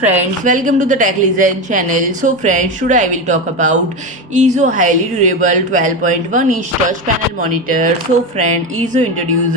friends, welcome to the Tech Listen channel. So friends, today I will talk about EIZO highly durable 12.1-inch touch panel monitor. So friend, EIZO introduces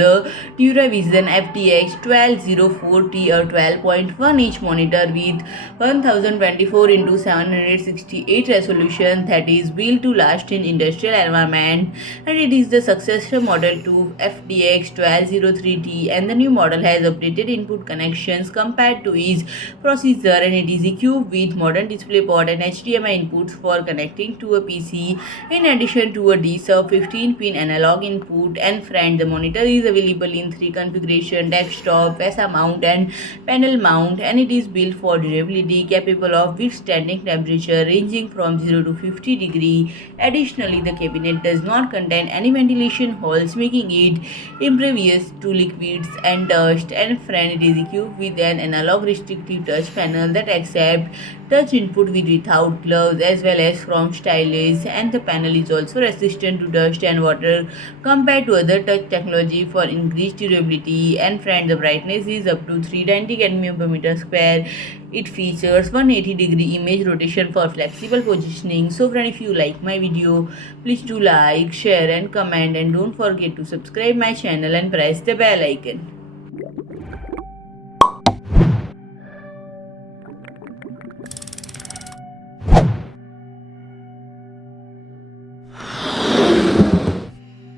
DuraVision FDX1204T, a 12.1-inch monitor with 1024x768 resolution that is built to last in industrial environment, and it is the successor model to FDX1203T, and the new model has updated input connections compared to its processor, and it is equipped with modern DisplayPort and HDMI inputs for connecting to a PC, in addition to a DSub 15-pin analog input. And friend, the monitor is available in 3 configurations: desktop, VESA mount and panel mount, and it is built for durability, capable of withstanding temperature ranging from 0 to 50 degrees. Additionally, the cabinet does not contain any ventilation holes, making it impervious to liquids and dust. And friend, it is equipped with an analog restrictive touch panel that accepts touch input with without gloves, as well as from stylus, and the panel is also resistant to dust and water compared to other touch technology for increased durability. And friend, the brightness is up to 390 cadmium per meter square. It features 180-degree image rotation for flexible positioning. So friend, if you like my video, please do like, share and comment, and don't forget to subscribe my channel and press the bell icon.